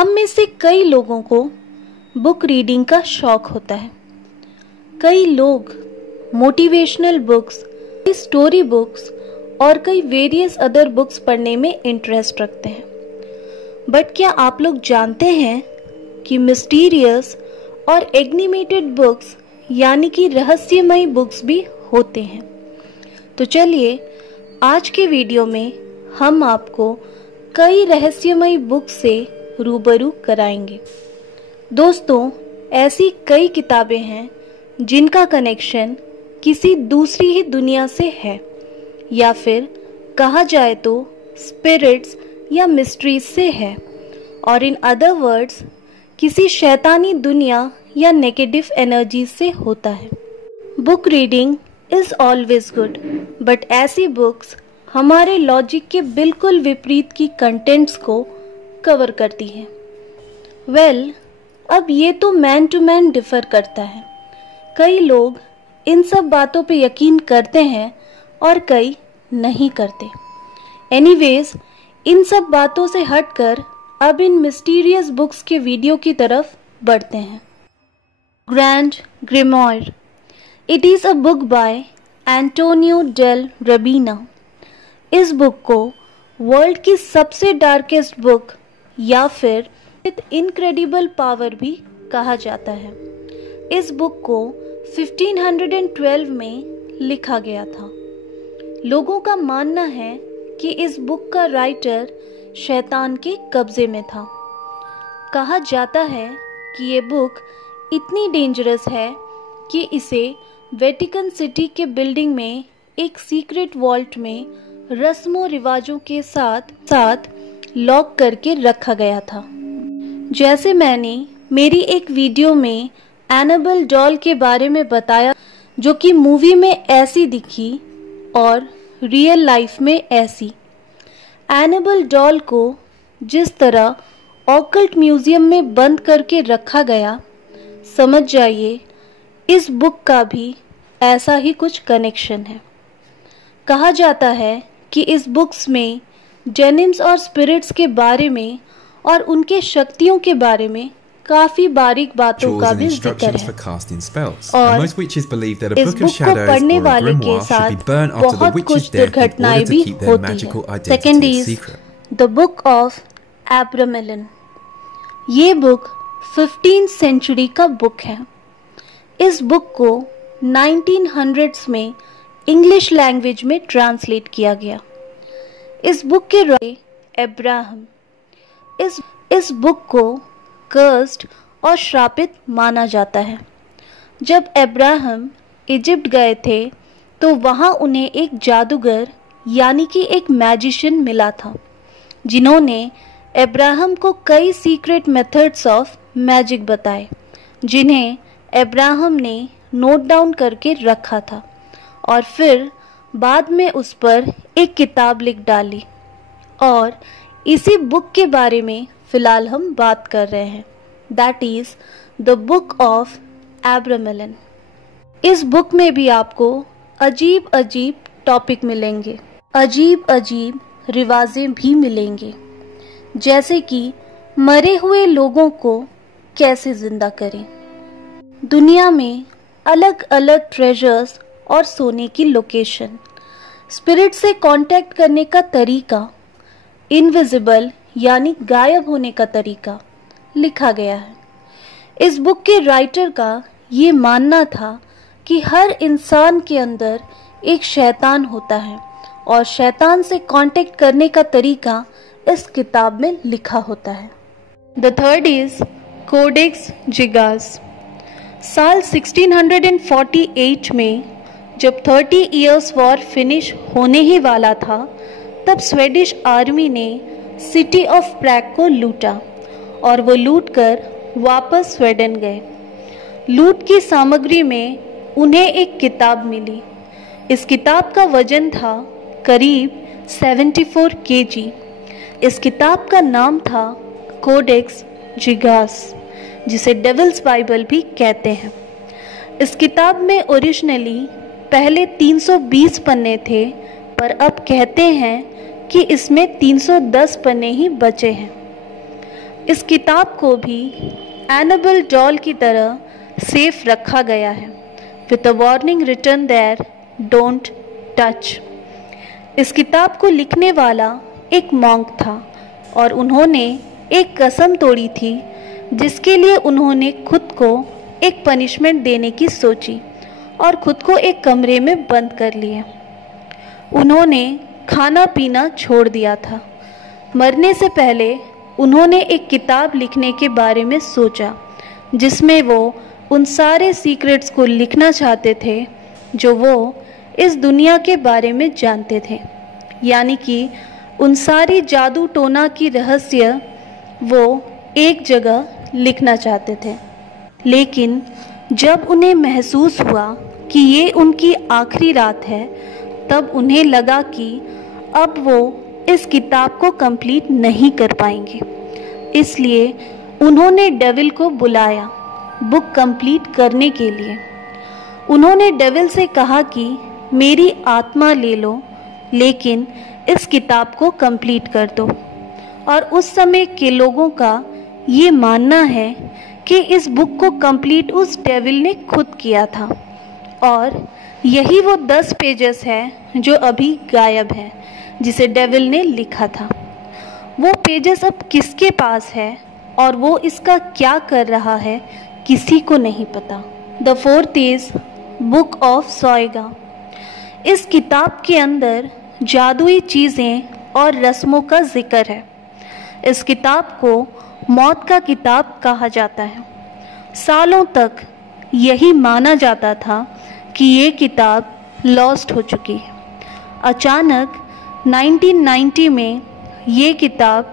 हम में से कई लोगों को बुक रीडिंग का शौक होता है। कई लोग मोटिवेशनल बुक्स, स्टोरी बुक्स और कई वेरियस अदर बुक्स पढ़ने में इंटरेस्ट रखते हैं। बट क्या आप लोग जानते हैं कि मिस्टीरियस और एग्नीमेटेड बुक्स यानी कि रहस्यमयी बुक्स भी होते हैं? तो चलिए आज के वीडियो में हम आपको कई रहस्यमयी बुक्स से रूबरू कराएंगे। दोस्तों, ऐसी कई किताबें हैं जिनका कनेक्शन किसी दूसरी ही दुनिया से है, या फिर कहा जाए तो स्पिरिट्स या मिस्ट्रीज से है, और इन अदर वर्ड्स किसी शैतानी दुनिया या नेगेटिव एनर्जी से होता है। Book reading is always good, but ऐसी बुक्स हमारे लॉजिक के बिल्कुल विपरीत की कंटेंट्स को कवर करती हैं। वेल, अब ये तो मैन टू मैन डिफर करता है। कई लोग इन सब बातों पे यकीन करते हैं और कई नहीं करते। एनीवेज, इन सब बातों से हटकर अब इन मिस्टीरियस बुक्स के वीडियो की तरफ बढ़ते हैं। Grand grimoire, it is a book by Antonio Del Rabina. इस बुक को वर्ल्ड की सबसे डार्केस्ट बुक या फिर विद इनक्रेडिबल पावर भी कहा जाता है। इस बुक को 1512 में लिखा गया था। लोगों का मानना है कि इस बुक का राइटर शैतान के कब्जे में था। कहा जाता है कि ये बुक इतनी डेंजरस है कि इसे वेटिकन सिटी के बिल्डिंग में एक सीक्रेट वॉल्ट में रस्मों रिवाजों के साथ लॉक करके रखा गया था। जैसे मैंने मेरी एक वीडियो में एनाबेल डॉल के बारे में बताया, जो कि मूवी में ऐसी दिखी और रियल लाइफ में ऐसी। एनाबेल डॉल को जिस तरह ऑकल्ट म्यूजियम में बंद करके रखा गया, समझ जाइए इस बुक का भी ऐसा ही कुछ कनेक्शन है। कहा जाता है कि इस बुक्स में जेनिम्स और स्पिरिट्स के बारे में और उनके शक्तियों के बारे में काफी बारीक बातों का भी जिक्र है, और इस बुक को पढ़ने वाले के साथ बहुत कुछ दुर्घटनाएं भी होती हैं। Second is the book of Abramelin. ये बुक 15th सेंचुरी का बुक है। इस बुक को 1900s में इंग्लिश लैंग्वेज में ट्रांसलेट किया गया। इस बुक के राइटर अब्राहम। इस बुक को कर्स्ड और श्रापित माना जाता है। जब अब्राहम इजिप्ट गए थे तो वहाँ उन्हें एक जादूगर यानी कि एक मैजिशियन मिला था, जिन्होंने अब्राहम को कई सीक्रेट मेथड्स ऑफ मैजिक बताए, जिन्हें अब्राहम ने नोट डाउन करके रखा था और फिर बाद में उस पर एक किताब लिख डाली। और इसी बुक के बारे में फ़िलहाल हम बात कर रहे हैं, that is the book of Abramelin. इस बुक में भी आपको अजीब अजीब टॉपिक मिलेंगे, अजीब अजीब रिवाजें भी मिलेंगे, जैसे कि मरे हुए लोगों को कैसे ज़िंदा करें, दुनिया में अलग अलग ट्रेजर्स और सोने की लोकेशन, स्पिरिट से कांटेक्ट करने का तरीका, इनविजिबल यानी गायब होने का तरीका लिखा गया है। इस बुक के राइटर का ये मानना था कि हर इंसान के अंदर एक शैतान होता है और शैतान से कांटेक्ट करने का तरीका इस किताब में लिखा होता है। The third is codex Gigas. साल 1648 में जब 30 इयर्स वॉर फिनिश होने ही वाला था, तब स्वीडिश आर्मी ने सिटी ऑफ प्रैग को लूटा और वो लूटकर वापस स्वीडन गए। लूट की सामग्री में उन्हें एक किताब मिली। इस किताब का वजन था करीब 74 केजी। इस किताब का नाम था कोडेक्स जिगास, जिसे डेविल्स बाइबल भी कहते हैं। इस किताब में ओरिजिनली पहले 320 पन्ने थे, पर अब कहते हैं कि इसमें 310 पन्ने ही बचे हैं। इस किताब को भी एनाबेल डॉल की तरह सेफ रखा गया है, with a warning written there, don't touch. इस किताब को लिखने वाला एक मॉन्क था और उन्होंने एक कसम तोड़ी थी जिसके लिए उन्होंने खुद को एक पनिशमेंट देने की सोची और खुद को एक कमरे में बंद कर लिया। उन्होंने खाना पीना छोड़ दिया था। मरने से पहले उन्होंने एक किताब लिखने के बारे में सोचा जिसमें वो उन सारे सीक्रेट्स को लिखना चाहते थे जो वो इस दुनिया के बारे में जानते थे, यानी कि उन सारी जादू टोना की रहस्य वो एक जगह लिखना चाहते थे। लेकिन जब उन्हें महसूस हुआ कि ये उनकी आखिरी रात है, तब उन्हें लगा कि अब वो इस किताब को कंप्लीट नहीं कर पाएंगे। इसलिए उन्होंने डेविल को बुलाया बुक कंप्लीट करने के लिए। उन्होंने डेविल से कहा कि मेरी आत्मा ले लो, लेकिन इस किताब को कंप्लीट कर दो। और उस समय के लोगों का ये मानना है कि इस बुक को कंप्लीट उस डेविल ने खुद किया था और यही वो 10 पेजेस है जो अभी गायब है जिसे डेविल ने लिखा था। वो पेजेस अब किसके पास है और वो इसका क्या कर रहा है किसी को नहीं पता। The 4th is book of Soyga. इस किताब के अंदर जादुई चीज़ें और रस्मों का जिक्र है। इस किताब को मौत का किताब कहा जाता है। सालों तक यही माना जाता था कि ये किताब लॉस्ट हो चुकी है। अचानक 1990 में ये किताब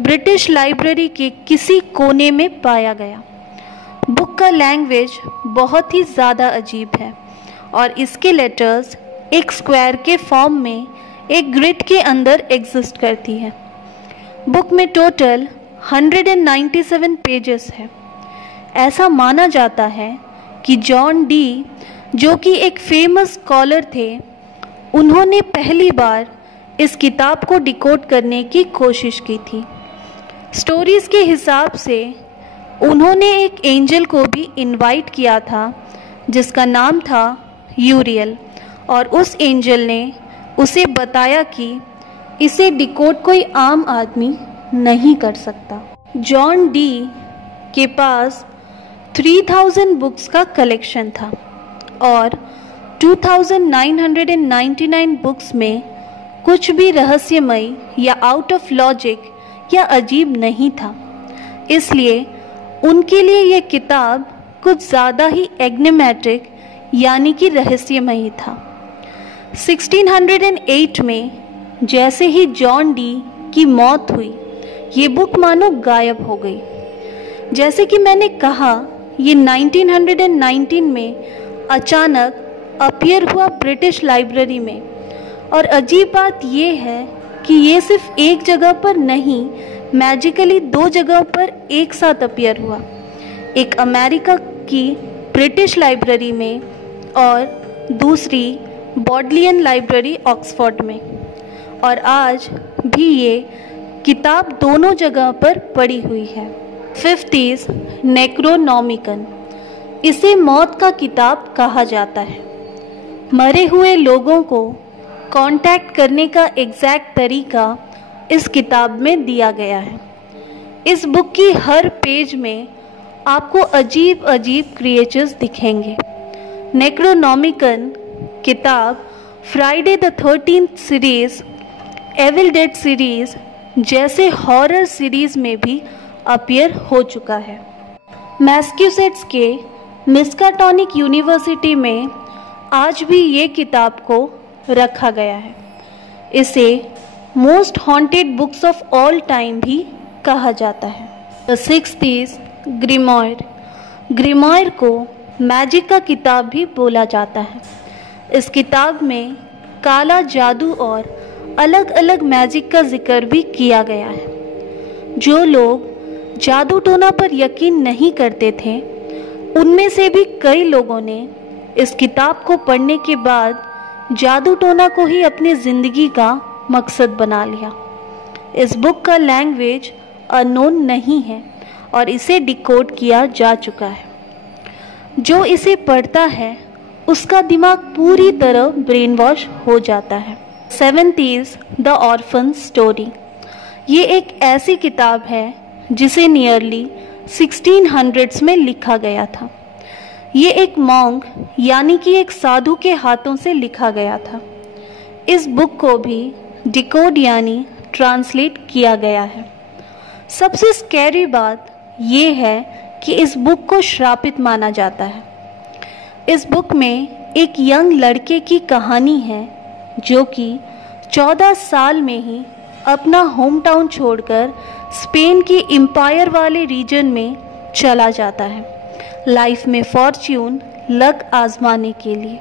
ब्रिटिश लाइब्रेरी के किसी कोने में पाया गया। बुक का लैंग्वेज बहुत ही ज़्यादा अजीब है और इसके लेटर्स एक स्क्वायर के फॉर्म में एक ग्रिड के अंदर एग्जिस्ट करती है। बुक में टोटल 197 पेजेस है। ऐसा माना जाता है कि जॉन डी, जो कि एक फेमस स्कॉलर थे, उन्होंने पहली बार इस किताब को डिकोड करने की कोशिश की थी। स्टोरीज़ के हिसाब से उन्होंने एक एंजल को भी इनवाइट किया था जिसका नाम था यूरियल, और उस एंजल ने उसे बताया कि इसे डिकोड कोई आम आदमी नहीं कर सकता। जॉन डी के पास 3000 बुक्स का कलेक्शन था और 2999 बुक्स में कुछ भी रहस्यमय या आउट ऑफ लॉजिक या अजीब नहीं था। इसलिए उनके लिए यह किताब कुछ ज़्यादा ही एग्नेमेटिक यानी कि रहस्यमयी था। 1608 में जैसे ही जॉन डी की मौत हुई, ये बुक मानो गायब हो गई। जैसे कि मैंने कहा, ये 1919 में अचानक अपीयर हुआ ब्रिटिश लाइब्रेरी में। और अजीब बात ये है कि ये सिर्फ एक जगह पर नहीं, मैजिकली 2 जगहों पर एक साथ अपीयर हुआ, एक अमेरिका की ब्रिटिश लाइब्रेरी में और दूसरी बॉडलियन लाइब्रेरी ऑक्सफोर्ड में। और आज भी ये किताब दोनों जगह पर पड़ी हुई है। 5th is नेक्रोनॉमिकन। इसे मौत का किताब कहा जाता है। मरे हुए लोगों को कांटेक्ट करने का एग्जैक्ट तरीका इस किताब में दिया गया है। इस बुक की हर पेज में आपको अजीब अजीब क्रिएचर्स दिखेंगे। नेक्रोनॉमिकन किताब Friday the 13th series, Evil Dead series जैसे हॉरर सीरीज में भी अपीयर हो चुका है। मैसाचुसेट्स के मिस्काटोनिक यूनिवर्सिटी में आज भी ये किताब को रखा गया है। इसे most haunted books of all time भी कहा जाता है। The 6th is ग्रिमॉयर। ग्रिमॉयर को मैजिक का किताब भी बोला जाता है। इस किताब में काला जादू और अलग अलग मैजिक का जिक्र भी किया गया है। जो लोग जादू टोना पर यकीन नहीं करते थे, उनमें से भी कई लोगों ने इस किताब को पढ़ने के बाद जादू टोना को ही अपनी ज़िंदगी का मकसद बना लिया। इस बुक का लैंग्वेज अननोन नहीं है और इसे डिकोड किया जा चुका है। जो इसे पढ़ता है उसका दिमाग पूरी तरह ब्रेन वॉश हो जाता है। 70s द ऑर्फन स्टोरी, ये एक ऐसी किताब है जिसे नियरली 1600s में लिखा गया था। ये एक मॉन्क यानी कि एक साधु के हाथों से लिखा गया था। इस बुक को भी डिकोड यानी ट्रांसलेट किया गया है। सबसे स्कैरी बात ये है कि इस बुक को श्रापित माना जाता है। इस बुक में एक यंग लड़के की कहानी है जो कि 14 साल में ही अपना होम टाउन छोड़कर स्पेन की एम्पायर वाले रीजन में चला जाता है, लाइफ में फॉर्च्यून लक आजमाने के लिए,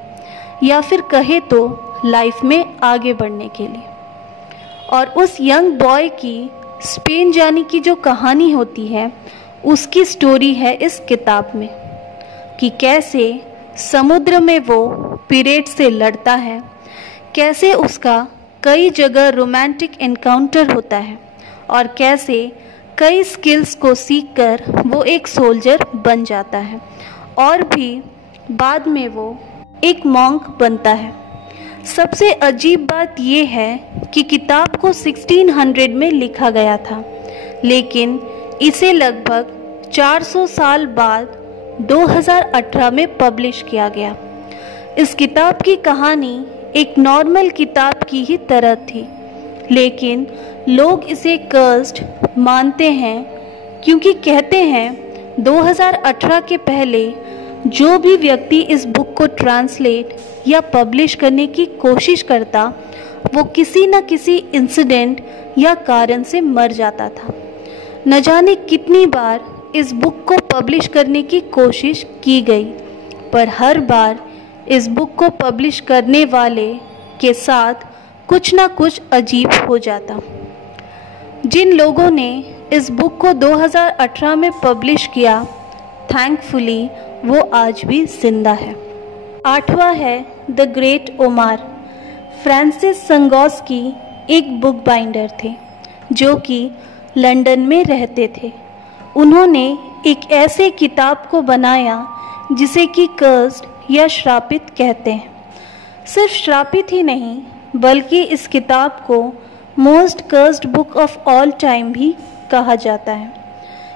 या फिर कहे तो लाइफ में आगे बढ़ने के लिए। और उस यंग बॉय की स्पेन जाने की जो कहानी होती है उसकी स्टोरी है इस किताब में, कि कैसे समुद्र में वो पिरेट से लड़ता है, कैसे उसका कई जगह रोमांटिक एनकाउंटर होता है और कैसे कई स्किल्स को सीखकर वो एक सोल्जर बन जाता है और भी बाद में वो एक मॉन्क बनता है। सबसे अजीब बात ये है कि किताब को 1600 में लिखा गया था, लेकिन इसे लगभग 400 साल बाद 2018 में पब्लिश किया गया। इस किताब की कहानी एक नॉर्मल किताब की ही तरह थी, लेकिन लोग इसे कर्स्ड मानते हैं क्योंकि कहते हैं 2018 के पहले जो भी व्यक्ति इस बुक को ट्रांसलेट या पब्लिश करने की कोशिश करता वो किसी न किसी इंसिडेंट या कारण से मर जाता था। न जाने कितनी बार इस बुक को पब्लिश करने की कोशिश की गई, पर हर बार इस बुक को पब्लिश करने वाले के साथ कुछ ना कुछ अजीब हो जाता। जिन लोगों ने इस बुक को 2018 में पब्लिश किया, थैंकफुली वो आज भी जिंदा है। 8वां है द ग्रेट ओमार। फ्रांसिस संगोस की एक बुक बाइंडर थे जो कि लंदन में रहते थे। उन्होंने एक ऐसे किताब को बनाया जिसे कि कर्स्ड या श्रापित कहते हैं। सिर्फ श्रापित ही नहीं बल्कि इस किताब को most cursed book of all time भी कहा जाता है।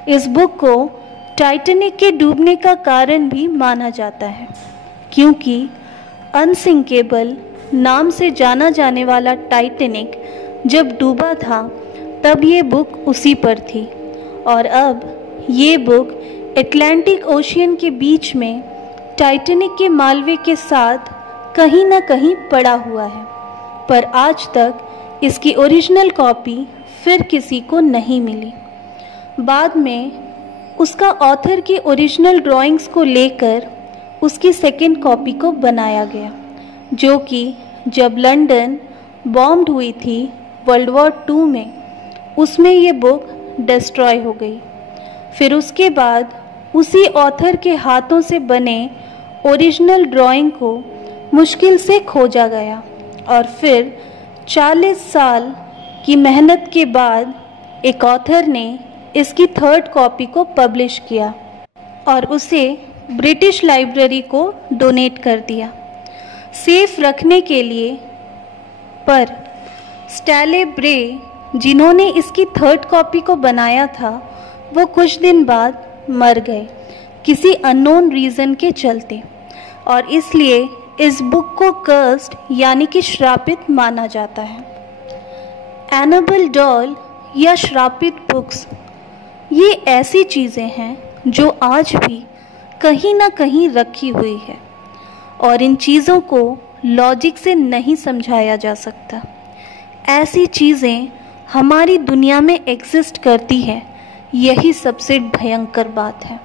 इस बुक को टाइटैनिक के डूबने का कारण भी माना जाता है, क्योंकि अनसिंकेबल नाम से जाना जाने वाला टाइटैनिक जब डूबा था तब ये बुक उसी पर थी, और अब ये बुक अटलांटिक ओशियन के बीच में टाइटैनिक के मालवे के साथ कहीं ना कहीं पड़ा हुआ है, पर आज तक इसकी ओरिजिनल कॉपी फिर किसी को नहीं मिली। बाद में उसका ऑथर की ओरिजिनल ड्राइंग्स को लेकर उसकी सेकेंड कॉपी को बनाया गया, जो कि जब लंदन बॉम्ब्ड हुई थी वर्ल्ड वॉर 2 में, उसमें ये बुक डिस्ट्रॉय हो गई। फिर उसके बाद उसी ऑथर के हाथों से बने ओरिजिनल ड्राइंग को मुश्किल से खोजा गया और फिर 40 साल की मेहनत के बाद एक ऑथर ने इसकी 3rd कॉपी को पब्लिश किया और उसे ब्रिटिश लाइब्रेरी को डोनेट कर दिया सेफ रखने के लिए। पर स्टैले ब्रे जिन्होंने इसकी 3rd कॉपी को बनाया था वो कुछ दिन बाद मर गए किसी अननोन रीज़न के चलते, और इसलिए इस बुक को कर्स्ड यानी कि श्रापित माना जाता है। एनाबेल डॉल या श्रापित बुक्स, ये ऐसी चीज़ें हैं जो आज भी कहीं ना कहीं रखी हुई है और इन चीज़ों को लॉजिक से नहीं समझाया जा सकता। ऐसी चीज़ें हमारी दुनिया में एग्जिस्ट करती है, यही सबसे भयंकर बात है।